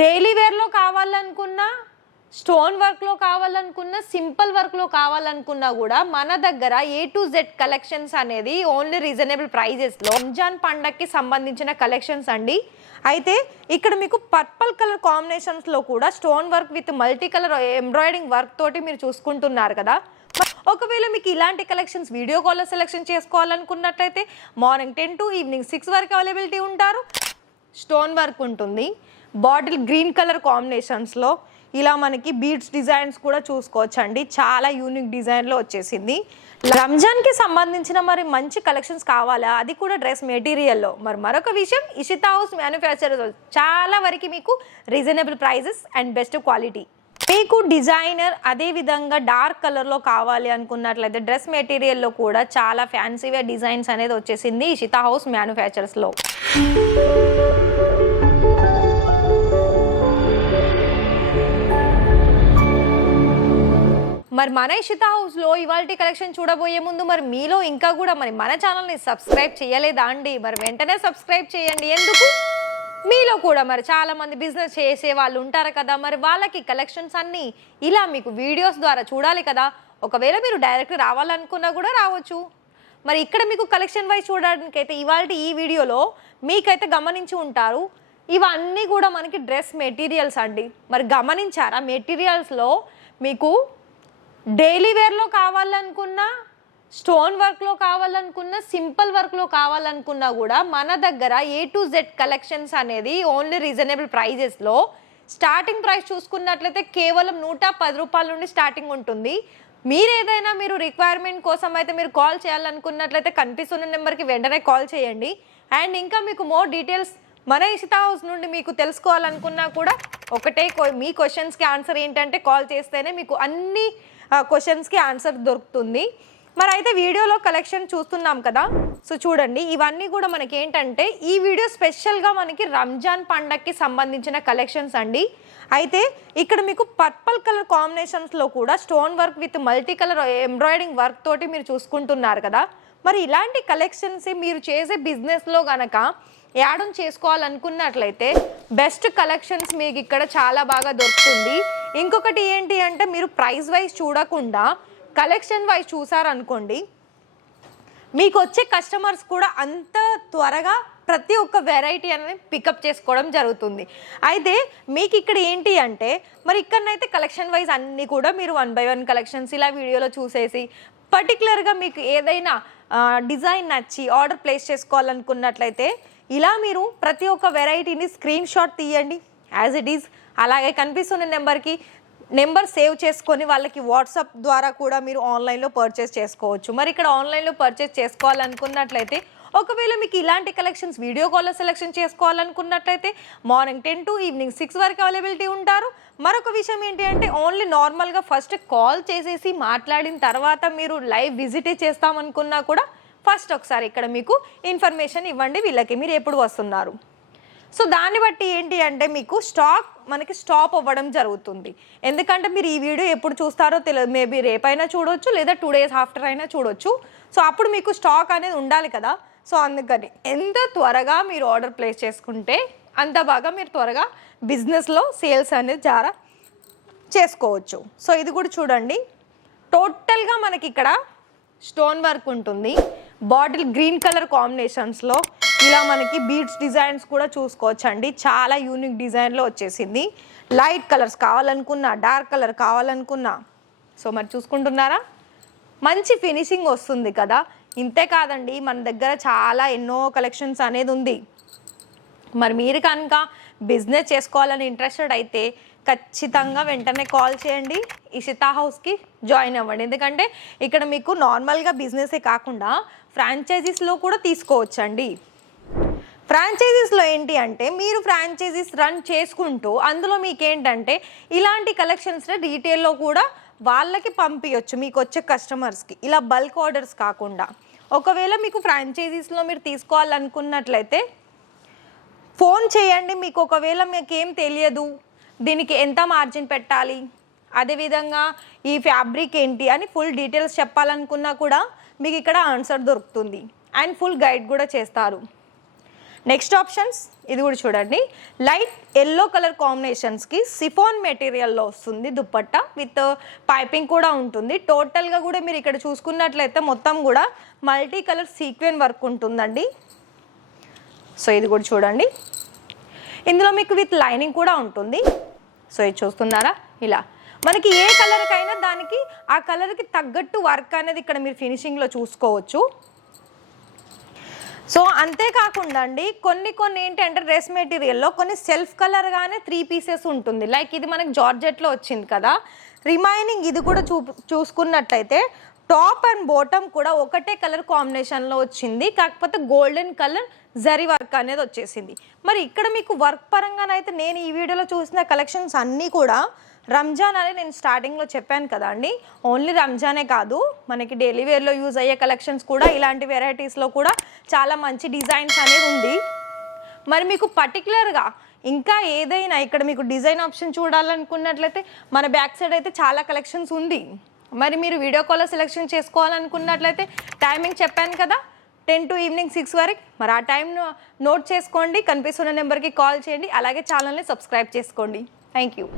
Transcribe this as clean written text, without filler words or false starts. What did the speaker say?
Daily వేర్లో కావాలనుకున్నా, stone వర్క్లో కావాలనుకున్నా, సింపుల్ వర్క్లో కావాలనుకున్నా కూడా మన దగ్గర A to Z కలెక్షన్స్ అనేది ఓన్లీ రీజనబుల్ ప్రైజెస్లో రంజాన్ పండగకి సంబంధించిన కలెక్షన్స్ అండి. అయితే ఇక్కడ మీకు పర్పుల్ కలర్ కాంబినేషన్స్లో కూడా stone work with multi colour embroidering work తోటి మీరు చూసుకుంటున్నారు కదా. ఒకవేళ మీకు ఇలాంటి కలెక్షన్స్ వీడియో కాల్లో సెలెక్షన్ చేసుకోవాలనుకున్నట్లయితే మార్నింగ్ 10 to ఈవినింగ్ 6 వరకు అవైలబిలిటీ ఉంటారు. స్టోన్ వర్క్ ఉంటుంది, బాటిల్ గ్రీన్ కలర్ కాంబినేషన్స్లో ఇలా మనకి బీడ్స్ డిజైన్స్ కూడా చూసుకోవచ్చు అండి. చాలా యూనిక్ డిజైన్లో వచ్చేసింది. రంజాన్కి సంబంధించిన మరి మంచి కలెక్షన్స్ కావాలా, అది కూడా డ్రెస్ మెటీరియల్లో. మరొక విషయం, ఇషితా హౌస్ మ్యానుఫ్యాక్చరర్స్ చాలా వరకు మీకు reasonable prices and best quality. మీకు డిజైనర్ అదేవిధంగా డార్క్ కలర్లో కావాలి అనుకున్నట్లయితే డ్రెస్ మెటీరియల్లో కూడా చాలా ఫ్యాన్సీగా డిజైన్స్ అనేది వచ్చేసింది ఇషితా హౌస్ మ్యానుఫ్యాక్చరర్స్లో. మరి మన ఇషితా హౌస్లో ఇవాల్టి కలెక్షన్ చూడబోయే ముందు మరి మీలో ఇంకా కూడా మరి మన ఛానల్ని సబ్స్క్రైబ్ చేయలేదా అండి? మరి వెంటనే సబ్స్క్రైబ్ చేయండి. ఎందుకు? మీలో కూడా మరి చాలామంది బిజినెస్ చేసే వాళ్ళు ఉంటారు కదా, మరి వాళ్ళకి కలెక్షన్స్ అన్నీ ఇలా మీకు వీడియోస్ ద్వారా చూడాలి కదా. ఒకవేళ మీరు డైరెక్ట్ రావాలనుకున్నా కూడా రావచ్చు. మరి ఇక్కడ మీకు కలెక్షన్ వైజ్ చూడడానికైతే ఇవాళ ఈ వీడియోలో మీకైతే గమనించి ఉంటారు, ఇవన్నీ కూడా మనకి డ్రెస్ మెటీరియల్స్ అండి. మరి గమనించారా? మెటీరియల్స్లో మీకు డైలీ వేర్లో కావాలనుకున్నా, స్టోన్ వర్క్లో కావాలనుకున్నా, సింపుల్ వర్క్లో కావాలనుకున్నా కూడా మన దగ్గర A to Z కలెక్షన్స్ అనేది ఓన్లీ రీజనబుల్ ప్రైజెస్లో. స్టార్టింగ్ ప్రైస్ చూసుకున్నట్లయితే కేవలం 110 రూపాయల నుండి స్టార్టింగ్ ఉంటుంది. మీరు రిక్వైర్మెంట్ కోసం అయితే మీరు కాల్ చేయాలనుకున్నట్లయితే కనిపిస్తున్న నెంబర్కి వెంటనే కాల్ చేయండి. అండ్ ఇంకా మీకు మోర్ డీటెయిల్స్ మన ఇషితా హౌస్ నుండి మీకు తెలుసుకోవాలనుకున్నా కూడా ఒకటే మీ క్వశ్చన్స్కి ఆన్సర్ ఏంటంటే కాల్ చేస్తేనే మీకు అన్ని క్వశ్చన్స్కి ఆన్సర్ దొరుకుతుంది. మరి అయితే వీడియోలో కలెక్షన్ చూస్తున్నాం కదా. సో చూడండి, ఇవన్నీ కూడా మనకి ఏంటంటే ఈ వీడియో స్పెషల్గా మనకి రంజాన్ పండగకి సంబంధించిన కలెక్షన్స్ అండి. అయితే ఇక్కడ మీకు పర్పుల్ కలర్ కాంబినేషన్స్లో కూడా stone work with multi colour embroidering work తోటి మీరు చూసుకుంటున్నారు కదా. మరి ఇలాంటి కలెక్షన్స్ మీరు చేసే బిజినెస్లో కనుక యాడ్ ఆన్ చేసుకోవాలనుకున్నట్లయితే బెస్ట్ కలెక్షన్స్ మీకు ఇక్కడ చాలా బాగా దొరుకుతుంది. ఇంకొకటి ఏంటి అంటే మీరు ప్రైస్ వైజ్ చూడకుండా కలెక్షన్ వైజ్ చూసారనుకోండి, మీకు వచ్చే కస్టమర్స్ కూడా అంత త్వరగా ప్రతి ఒక్క వెరైటీ అనేది పికప్ చేసుకోవడం జరుగుతుంది. అయితే మీకు ఇక్కడ ఏంటి అంటే మరి ఇక్కడనైతే కలెక్షన్ వైజ్ అన్నీ కూడా మీరు 1 by 1 కలెక్షన్స్ ఇలా వీడియోలో చూసేసి పర్టికులర్గా మీకు ఏదైనా డిజైన్ నచ్చి ఆర్డర్ ప్లేస్ చేసుకోవాలనుకున్నట్లయితే ఇలా మీరు ప్రతి ఒక్క వెరైటీని స్క్రీన్ షాట్ తీయండి యాజ్ ఇట్ ఈజ్. అలాగే కనిపిస్తున్న నెంబర్ సేవ్ చేసుకొని వాళ్ళకి వాట్సాప్ ద్వారా కూడా మీరు ఆన్లైన్లో పర్చేస్ చేసుకోవచ్చు. మరి ఇక్కడ ఆన్లైన్లో పర్చేస్ చేసుకోవాలనుకున్నట్లయితే ఒకవేళ మీకు ఇలాంటి కలెక్షన్స్ వీడియో కాల్లో సెలెక్షన్ చేసుకోవాలనుకున్నట్లయితే మార్నింగ్ 10 to ఈవినింగ్ 6 వరకు అవైలబిలిటీ ఉంటారు. మరొక విషయం ఏంటి అంటే ఓన్లీ నార్మల్గా ఫస్ట్ కాల్ చేసేసి మాట్లాడిన తర్వాత మీరు లైవ్ విజిట్ చేస్తామనుకున్నా కూడా ఫస్ట్ ఒకసారి ఇక్కడ మీకు ఇన్ఫర్మేషన్ ఇవ్వండి వీళ్ళకి మీరు ఎప్పుడు వస్తున్నారు. సో దాన్ని బట్టి ఏంటి అంటే మీకు మనకి స్టాప్ అవ్వడం జరుగుతుంది. ఎందుకంటే మీరు ఈ వీడియో ఎప్పుడు చూస్తారో తెలియదు, మేబీ రేపైనా చూడొచ్చు లేదా 2 days ఆఫ్టర్ అయినా చూడొచ్చు. సో అప్పుడు మీకు స్టాక్ అనేది ఉండాలి కదా. సో అందుకని ఎంత త్వరగా మీరు ఆర్డర్ ప్లేస్ చేసుకుంటే అంత బాగా మీరు త్వరగా బిజినెస్లో సేల్స్ అనేది చేసుకోవచ్చు. సో ఇది కూడా చూడండి, టోటల్గా మనకి ఇక్కడ స్టోన్ వర్క్ ఉంటుంది, బాటిల్ గ్రీన్ కలర్ కాంబినేషన్స్లో ఇలా మనకి బీడ్స్ డిజైన్స్ కూడా చూసుకోవచ్చు అండి. చాలా యూనిక్ డిజైన్లో వచ్చేసింది. లైట్ కలర్స్ కావాలనుకున్నా, డార్క్ కలర్ కావాలనుకున్నా. సో మరి చూసుకుంటున్నారా, మంచి ఫినిషింగ్ వస్తుంది కదా. ఇంతే కాదండి, మన దగ్గర చాలా ఎన్నో కలెక్షన్స్ అనేది ఉంది. మరి మీరు కనుక బిజినెస్ చేసుకోవాలని ఇంట్రెస్టెడ్ అయితే ఖచ్చితంగా వెంటనే కాల్ చేయండి, ఇషితా హౌస్కి జాయిన్ అవ్వండి. ఎందుకంటే ఇక్కడ మీకు నార్మల్గా బిజినెసే కాకుండా ఫ్రాంచైజీస్లో కూడా తీసుకోవచ్చండి. ఫ్రాంచైజీస్లో ఏంటి అంటే మీరు ఫ్రాంచైజీస్ రన్ చేసుకుంటూ అందులో మీకేంటంటే ఇలాంటి కలెక్షన్స్ని రీటైల్లో కూడా వాళ్ళకి పంపించవచ్చు మీకు వచ్చే కస్టమర్స్కి, ఇలా బల్క్ ఆర్డర్స్ కాకుండా. ఒకవేళ మీకు ఫ్రాంచైజీస్లో మీరు తీసుకోవాలనుకున్నట్లయితే ఫోన్ చేయండి. మీకు ఒకవేళ మీకేం తెలియదు, దీనికి ఎంత మార్జిన్ పెట్టాలి, అదేవిధంగా ఈ ఫ్యాబ్రిక్ ఏంటి అని ఫుల్ డీటెయిల్స్ చెప్పాలనుకున్నా కూడా మీకు ఇక్కడ ఆన్సర్ దొరుకుతుంది. అండ్ ఫుల్ గైడ్ కూడా చేస్తారు. నెక్స్ట్ ఆప్షన్స్ ఇది కూడా చూడండి, లైట్ ఎల్లో కలర్ కాంబినేషన్స్కి సిఫాన్ మెటీరియల్లో వస్తుంది దుపట్టా, విత్ పైపింగ్ కూడా ఉంటుంది. టోటల్గా కూడా మీరు ఇక్కడ చూసుకున్నట్లయితే మొత్తం కూడా మల్టీ కలర్ సీక్వెన్ వర్క్ ఉంటుందండి. సో ఇది కూడా చూడండి, ఇందులో మీకు విత్ లైనింగ్ కూడా ఉంటుంది. సో ఇది చూస్తున్నారా, ఇలా మనకి ఏ కలర్కైనా దానికి ఆ కలర్కి తగ్గట్టు వర్క్ అనేది ఇక్కడ మీరు ఫినిషింగ్లో చూసుకోవచ్చు. సో అంతేకాకుండా అండి కొన్ని ఏంటంటే డ్రెస్ మెటీరియల్లో కొన్ని సెల్ఫ్ కలర్గానే 3 పీసెస్ ఉంటుంది. లైక్ ఇది మనకి జార్జెట్లో వచ్చింది కదా, రిమైనింగ్ ఇది కూడా చూసుకున్నట్లయితే టాప్ అండ్ బాటమ్ కూడా ఒకటే కలర్ కాంబినేషన్లో వచ్చింది, కాకపోతే గోల్డెన్ కలర్ జరీ వర్క్ అనేది వచ్చేసింది. మరి ఇక్కడ మీకు వర్క్ పరంగానైతే నేను ఈ వీడియోలో చూసిన కలెక్షన్స్ అన్నీ కూడా రంజాన్ అని నేను స్టార్టింగ్లో చెప్పాను కదా అండి, ఓన్లీ రంజానే కాదు మనకి డైలీ వేర్లో యూజ్ అయ్యే కలెక్షన్స్ కూడా ఇలాంటి వెరైటీస్లో కూడా చాలా మంచి డిజైన్స్ అనేది ఉంది. మరి మీకు పర్టికులర్గా ఇంకా ఏదైనా ఇక్కడ మీకు డిజైన్ ఆప్షన్ చూడాలనుకున్నట్లయితే మన బ్యాక్ సైడ్ అయితే చాలా కలెక్షన్స్ ఉంది. మరి మీరు వీడియో కాల్లో సెలెక్షన్ చేసుకోవాలనుకున్నట్లయితే టైమింగ్ చెప్పాను కదా, 10 to ఈవినింగ్ 6 వరకు. మరి ఆ టైం నోట్ చేసుకోండి, కనిపిస్తున్న నెంబర్కి కాల్ చేయండి, అలాగే ఛానల్ని సబ్స్క్రైబ్ చేసుకోండి. Thank you.